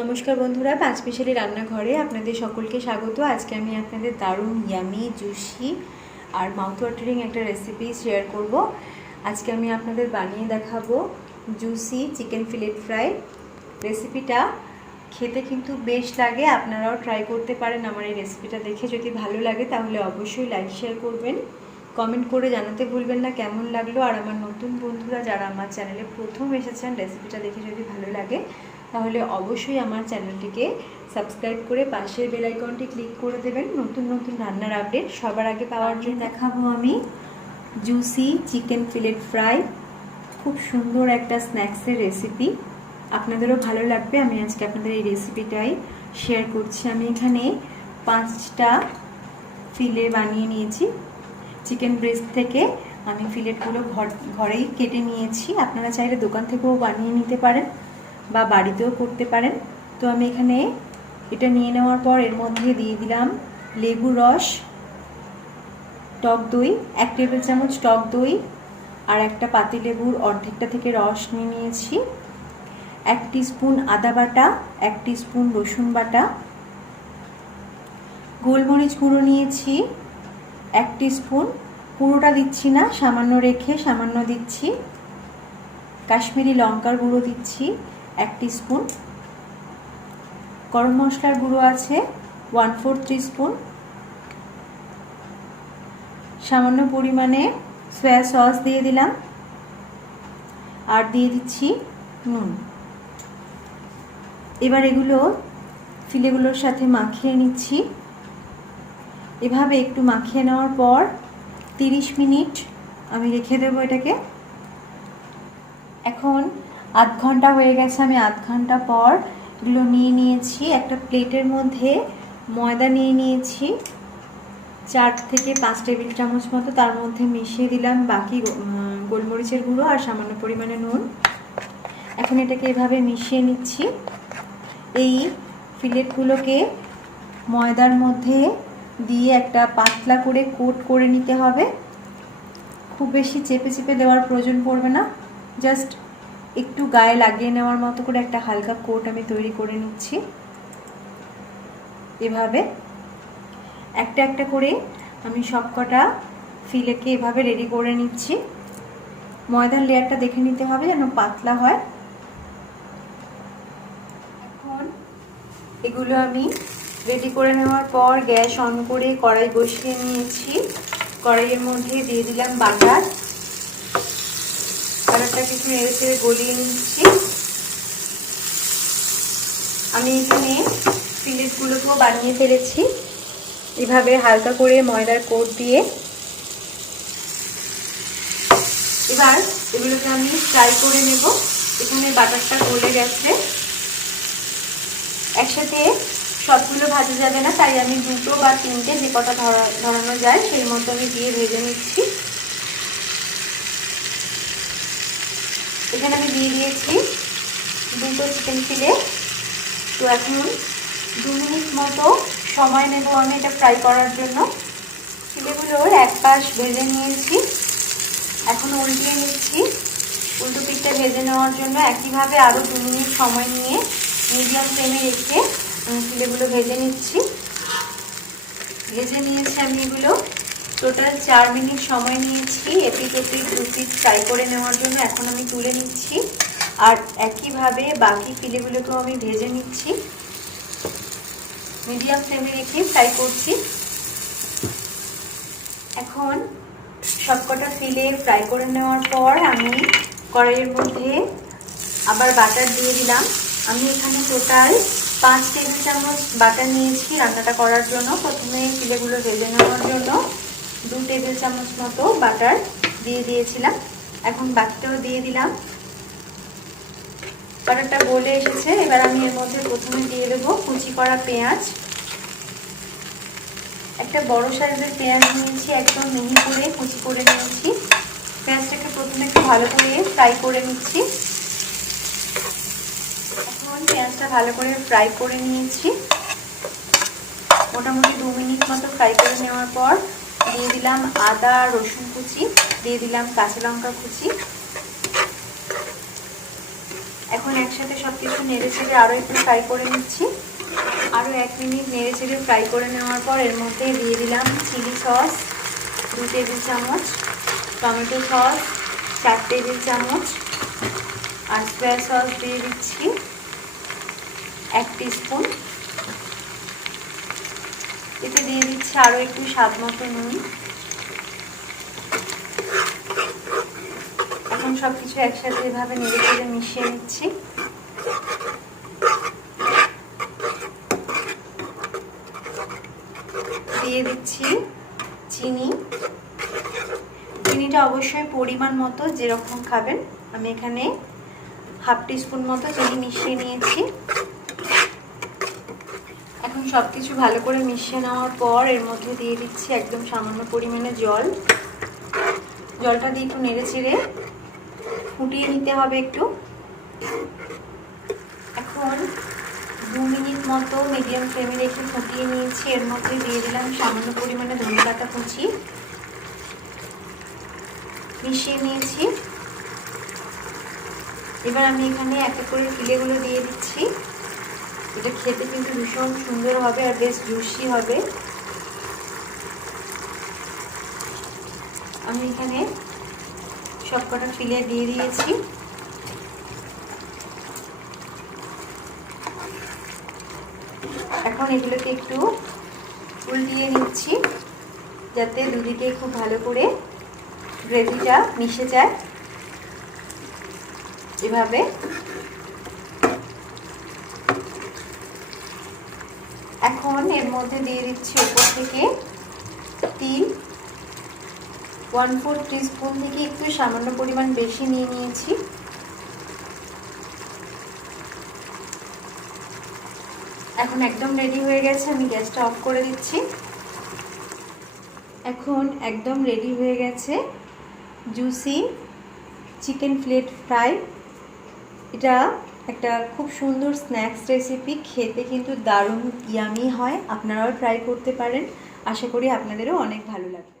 নমস্কার বন্ধুরা পাঁচ মিশালি রান্নাঘরে আপনাদের সকলকে স্বাগত। আজকে আমি আপনাদের দারুণ ইয়ামি জুসি আর মাউথ ওয়াটারিং একটা রেসিপি শেয়ার করব। আজকে আমি আপনাদের বানিয়ে দেখাবো জুসি চিকেন ফিলেট ফ্রাই রেসিপিটা খেতে কিন্তু বেশ লাগে, আপনারাও ট্রাই করতে পারেন আমার এই রেসিপিটা দেখে। যদি ভালো লাগে তাহলে অবশ্যই লাইক শেয়ার করবেন। কমেন্ট করে জানাতে ভুলবেন না, কেমন লাগল? আর আমার নতুন বন্ধুরা যারা আমার চ্যানেলে প্রথম এসেছেন রেসিপিটা দেখে যদি ভালো লাগে, তাহলে অবশ্যই আমার চ্যানেলটিকে সাবস্ক্রাইব করে পাশের বেল আইকনটি ক্লিক করে দেবেন। নতুন নতুন রান্নার আপডেট সবার আগে পাওয়ার জন্য। দেখাবো আমি জুসি চিকেন ফিলেট ফ্রাই খুব সুন্দর একটা স্ন্যাক্সের রেসিপি আপনাদেরও ভালো লাগবে। আমি আজকে আপনাদের এই রেসিপিটাই শেয়ার করছি। আমি এখানে পাঁচটা ফিলে বানিয়ে নিয়েছি। চিকেন ব্রেস্ট থেকে আমি ফিলেটগুলো ঘর, ঘরেই কেটে নিয়েছি। আপনারা চাইলে দোকান থেকেও বানিয়ে নিতে পারেন বা বাড়িতেও করতে পারেন। তো আমি এখানে এটা নিয়ে নেওয়ার পর এর মধ্যে দিয়ে দিলাম লেবু রস, টক দই, এক টেবিল চামচ টক দই আর একটা পাতিলেবুর অর্ধেকটা থেকে রস নিয়ে নিয়েছি। এক স্পুন আদা বাটা, এক স্পুন রসুন বাটা। গোলমরিচ গুঁড়ো নিয়েছি। এক স্পুন পুরোটা দিচ্ছি না, সামান্য রেখে সামান্য দিচ্ছি। কাশ্মীরি লঙ্কার গুঁড়ো দিচ্ছি এক স্পুন গরম মশলার গুঁড়ো আছে ওয়ান ফোর স্পুন সামান্য পরিমাণে সয়া সস দিয়ে দিলাম। আর দিয়ে দিচ্ছি নুন। এবার এগুলো, ফিলেগুলোর সাথে মাখিয়ে নিচ্ছি। এভাবে একটু মাখিয়ে নেওয়ার পর তিরিশ মিনিট আমি রেখে দেবো এটাকে। এখন আধ ঘণ্টা হয়ে গেছে, আমি আধ ঘণ্টা পর এগুলো নিয়ে নিয়েছি। একটা প্লেটের মধ্যে ময়দা নিয়ে নিয়েছি, চার থেকে পাঁচ টেবিল চামচ মতো। তার মধ্যে মিশিয়ে দিলাম বাকি গোলমরিচের গুঁড়ো আর সামান্য পরিমাণে নুন। এখন এটাকে এভাবে মিশিয়ে নিচ্ছি। এই ফিলেটগুলোকে ময়দার মধ্যে দিয়ে একটা পাতলা করে কোট করে নিতে হবে। খুব বেশি চেপে চেপে দেওয়ার প্রয়োজন পড়বে না। জাস্ট একটু গায়ে লাগিয়ে নেওয়ার মতো করে একটা হালকা কোট আমি তৈরি করে নিচ্ছি। এভাবে একটা একটা করে আমি সবকটা ফিলেকে এভাবে রেডি করে নিচ্ছি। ময়দার লেয়ারটা দেখে নিতে হবে যেন পাতলা হয়। এখন এগুলো আমি রেডি করে নেওয়ার পর গ্যাস অন করে কড়াই বসিয়ে নিয়েছি। কড়াইয়ের মধ্যে দিয়ে দিলাম বাটার। বাটারটা কিছু নেড়ে গলিয়ে নিচ্ছি। আমি এখানে ফিলেটগুলোকেও বানিয়ে ফেলেছি। এভাবে হালকা করে ময়দার কোট দিয়ে। এবার এগুলোকে আমি ফ্রাই করে নেব। এখানে বাটারটা গলে গেছে। একসাথে সবগুলো ভাজা যাবে না, তাই আমি দুটো বা তিনটে যে কটা ধরানো যায়, সেই মতো আমি দিয়ে ভেজে নিচ্ছি। এখানে আমি দিয়ে দিয়েছি দুটো চিকেন ফিলে তো এখন দু মিনিট মতো সময় নেব আমি এটা ফ্রাই করার জন্য। ফিলেগুলোর এক পাশ ভেজে নিয়েছি। এখন উল্টিয়ে নিচ্ছি। উল্টো পিঠটা ভেজে নেওয়ার জন্য একইভাবে আরও দু মিনিট সময় নিয়ে মিডিয়াম ফ্লেমে রেখে ফিলেগুলো ভেজে নিচ্ছি। ভেজে নিয়েছি আমি এগুলো। টোটাল চার মিনিট সময় নিয়েছি এপিট ওপিট দু পিস ফ্রাই করে নেওয়ার জন্য। এখন আমি তুলে নিচ্ছি। আর একইভাবে বাকি ফিলেগুলোকেও আমি ভেজে নিচ্ছি। মিডিয়াম ফ্লেমে রেখে ফ্রাই করছি। এখন সবকটা ফিলে ফ্রাই করে নেওয়ার পর আমি কড়াইয়ের মধ্যে আবার বাটার দিয়ে দিলাম। আমি এখানে টোটাল পাঁচ টেবিল চামচ বাটার নিয়েছি রান্নাটা করার জন্য। প্রথমে ফিলেগুলো ভেজে নেওয়ার জন্য দু টেবিল চামচ মতো বাটার দিয়ে দিয়েছিলাম। এখন বাকিটাও দিয়ে দিলাম। বাটারটা গলে এসেছে। এবার আমি এর মধ্যে প্রথমে দিয়ে দেবো কুচি করা পেঁয়াজ। একটা বড় সাইজের পেঁয়াজ নিয়েছি, একদম মিহি করে কুচি করে নিয়েছি। পেঁয়াজটাকে প্রথমে একটু ভালো করে ফ্রাই করে নিচ্ছি। পেঁয়াজটা ভালো করে ফ্রাই করে নিয়েছি। মোটামুটি দু মিনিট মতো ফ্রাই করে নেওয়ার পর দিয়ে দিলাম আদা, রসুন কুচি, দিয়ে দিলাম কাঁচা লঙ্কা কুচি। এখন একসাথে সব কিছু নেড়ে চেড়ে আরও একটু ফ্রাই করে নিচ্ছি। আরও এক মিনিট নেড়ে চেড়ে ফ্রাই করে নেওয়ার পর এর মধ্যে দিয়ে দিলাম চিলি সস, দু টেবিল চামচ, টমেটো সস, চার টেবিল চামচ, আর সয়া সস দিয়ে দিচ্ছি। এক স্পুন এতে দিয়ে দিচ্ছি আরও একটু স্বাদ মতো নুন। এখন সব কিছু একসাথে এভাবে নেড়ে চেড়ে মিশিয়ে নিচ্ছি। দিয়ে দিচ্ছি চিনি। চিনিটা অবশ্যই পরিমাণ মতো যেরকম খাবেন। আমি এখানে হাফ টিস্পুন মতো চিনি মিশিয়ে নিয়েছি। সব কিছু ভালো করে মিশিয়ে নেওয়ার পর এর মধ্যে দিয়ে দিচ্ছি একদম সামান্য পরিমাণে জল। জলটা দিয়ে একটু নেড়ে চেড়ে ফুটিয়ে নিতে হবে একটু। এখন দু মিনিট মতো মিডিয়াম ফ্লেমে রেখে ফুটিয়ে নিয়েছি। এর মধ্যে দিয়ে দিলাম সামান্য পরিমাণে ধনে পাতা কুচি। মিশিয়ে নিয়েছি। এবার আমি এখানে এক করে ফিলেগুলো দিয়ে দিচ্ছি। এটা খেতে কিন্তু ভীষণ সুন্দর হবে আর বেশ জুসি হবে। আমি এখানে সব কটা ফিলে দিয়ে দিয়েছি। এখন এগুলোকে একটু উল্টিয়ে নিচ্ছি, যাতে দুদিকে খুব ভালো করে গ্রেভিটা মিশে যায়। এভাবে এখন এর মধ্যে দিয়ে দিচ্ছি উপর থেকে তিল ওয়ান ফোর স্পুন থেকে একটু সামান্য পরিমাণ বেশি নিয়ে নিয়েছি। এখন একদম রেডি হয়ে গেছে, আমি গ্যাসটা অফ করে দিচ্ছি। এখন একদম রেডি হয়ে গেছে জুসি চিকেন প্লেট ফ্রাই এটা একটা খুব সুন্দর স্ন্যাক্স রেসিপি খেতে কিন্তু দারুণ ইয়ামি হয়। আপনারাও ট্রাই করতে পারেন। আশা করি আপনাদেরও অনেক ভালো লাগবে।